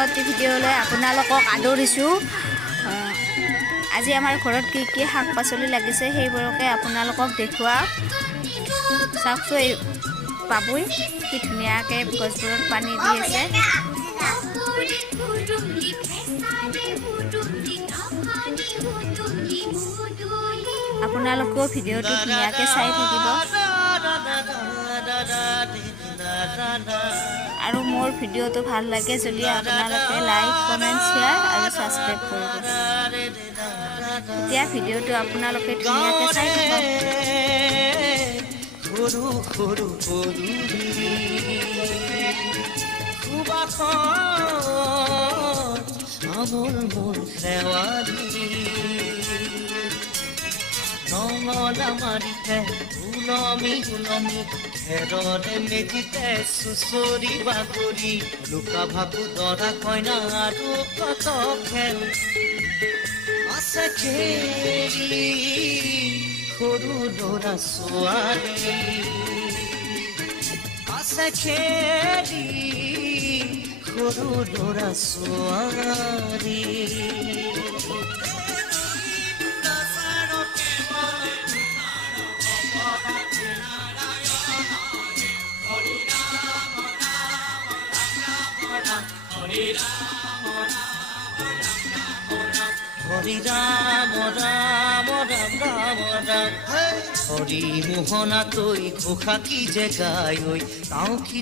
পৰৱৰ্তী ভিডিঅ'লৈ আপোনালোকক আদৰিছোঁ। আজি আমাৰ ঘৰত কি কি শাক পাচলি লাগিছে সেইবোৰকে আপোনালোকক দেখুৱাওঁ। চাওকচোন, এই বাবুই কি ধুনীয়াকৈ গছবোৰত পানী দি আছে। আপোনালোকেও ভিডিঅ'টো ধুনীয়াকৈ চাই থাকিব আৰু মোৰ ভিডিঅ'টো ভাল লাগে যদি আপোনালোকে লাইক, কমেণ্ট, শ্বেয়াৰ আৰু ছাবস্ক্ৰাইব কৰিব। এতিয়া ভিডিঅ'টো আপোনালোকে ধুনীয়াকৈ চাই থাকক। সৰু সৰু আমোল মোৰ শেৱালি নঙলা মাৰিতে ওলমি ওলমি খেৰৰে মেজিতে চুচৰি বাগৰি লুকা ভাকু দৰা কইনা আৰু কত খেল আছে খেলি সৰু ল'ৰা ছোৱালী আছে খেলি সৰু ল'ৰা ছোৱালী হৰি ৰাম ৰাম ৰাম ৰাম ৰাম হৰি মোহনা তৈ ঘোষা কি যে গায় ঐ তাও কি